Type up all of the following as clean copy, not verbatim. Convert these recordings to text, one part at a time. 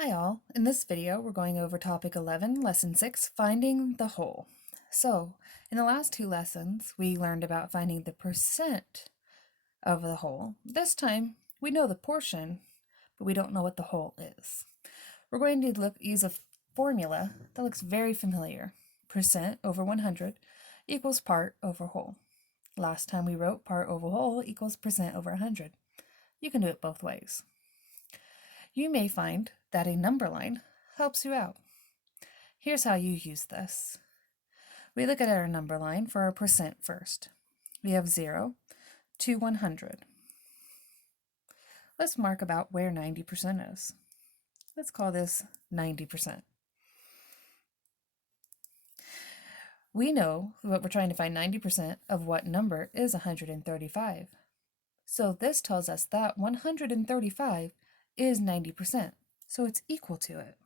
Hi all, in this video we're going over topic 11, lesson 6, finding the whole. So, in the last two lessons we learned about finding the percent of the whole. This time we know the portion, but we don't know what the whole is. We're going to use a formula that looks very familiar. Percent over 100 equals part over whole. Last time we wrote part over whole equals percent over 100. You can do it both ways. You may find that a number line helps you out. Here's how you use this. We look at our number line for our percent first. We have 0 to 100. Let's mark about where 90% is. Let's call this 90%. We know that we're trying to find 90% of what number is 135. So this tells us that 135 is 90%, so it's equal to it.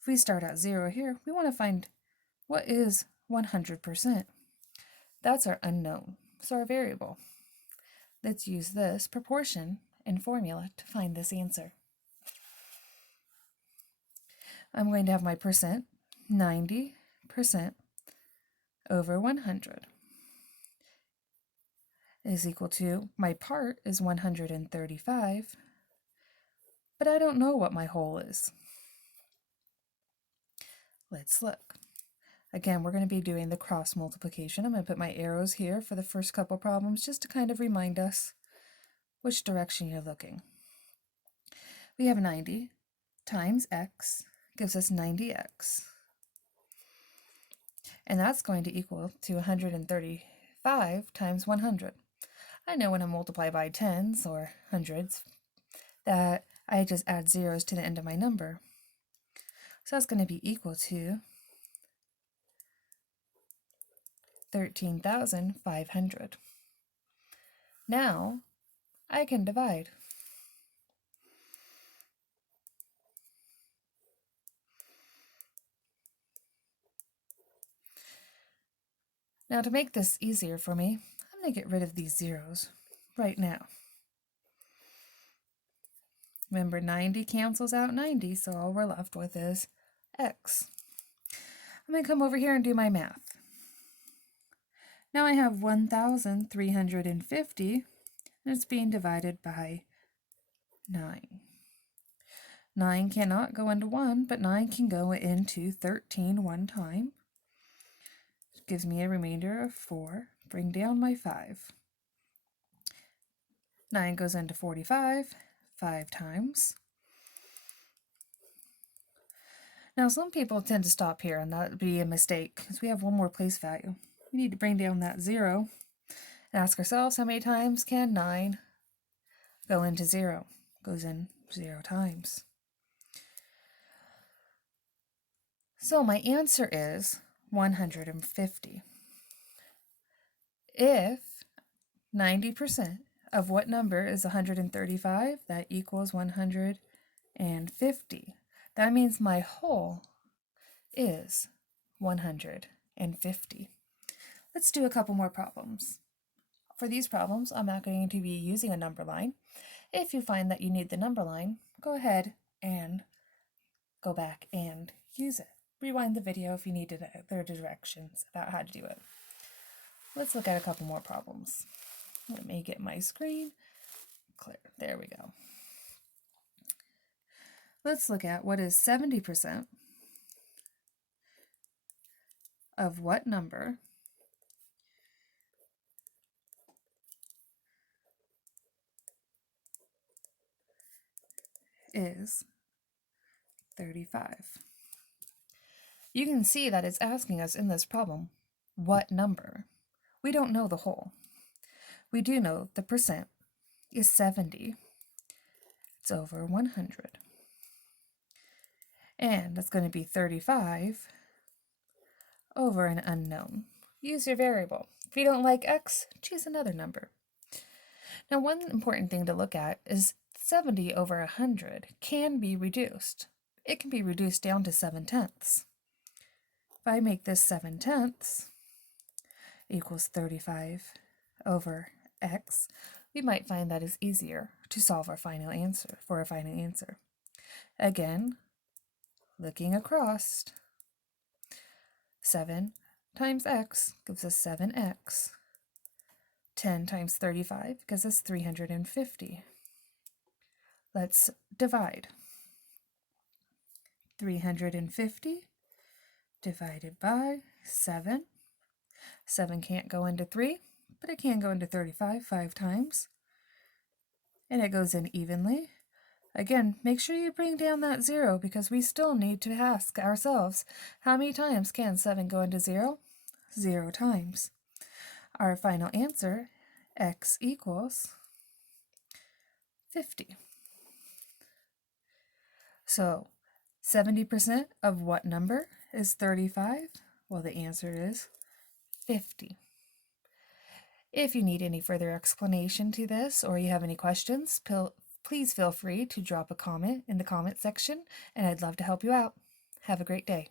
If we start at 0 here, we want to find what is 100%. That's our unknown, so our variable. Let's use this proportion and formula to find this answer. I'm going to have my percent, 90% over 100 is equal to, my part is 135, but I don't know what my whole is. Let's look. Again, we're going to be doing the cross multiplication. I'm going to put my arrows here for the first couple problems just to kind of remind us which direction you're looking. We have 90 times x gives us 90x. And that's going to equal to 135 times 100. I know when I multiply by tens or hundreds that I just add zeros to the end of my number. So that's going to be equal to 13,500. Now I can divide. Now to make this easier for me, I'm going to get rid of these zeros right now. Remember, 90 cancels out 90, so all we're left with is x. I'm going to come over here and do my math. Now I have 1,350, and it's being divided by 9. 9 cannot go into 1, but 9 can go into 13 one time. It gives me a remainder of 4. Bring down my 5. 9 goes into 45, 5 times. Now some people tend to stop here, and that would be a mistake, because we have one more place value. We need to bring down that 0 and ask ourselves, how many times can 9 go into 0? Goes in 0 times. So my answer is 150. If 90% of what number is 135, that equals 150. That means my whole is 150. Let's do a couple more problems. For these problems, I'm not going to be using a number line. If you find that you need the number line, go ahead and go back and use it. Rewind the video if you need other directions about how to do it. Let's look at a couple more problems. Let me get my screen clear. There we go. Let's look at what is 70% of what number is 35. You can see that it's asking us in this problem, what number? We don't know the whole. We do know the percent is 70. It's over 100. And that's going to be 35 over an unknown. Use your variable. If you don't like x, choose another number. Now, one important thing to look at is 70 over 100 can be reduced. It can be reduced down to 7/10. If I make this 7/10 equals 35 over x, we might find that is easier to solve our final answer for a final answer. Again, looking across, 7 times x gives us 7x. 10 times 35 gives us 350. Let's divide. 350 divided by 7. 7 can't go into 3, but it can go into 35 5 times. And it goes in evenly. Again, make sure you bring down that 0 because we still need to ask ourselves, how many times can 7 go into 0? 0 times. Our final answer, x equals 50. So 70% of what number is 35? Well, the answer is 50. If you need any further explanation to this or you have any questions, please feel free to drop a comment in the comment section, and I'd love to help you out. Have a great day.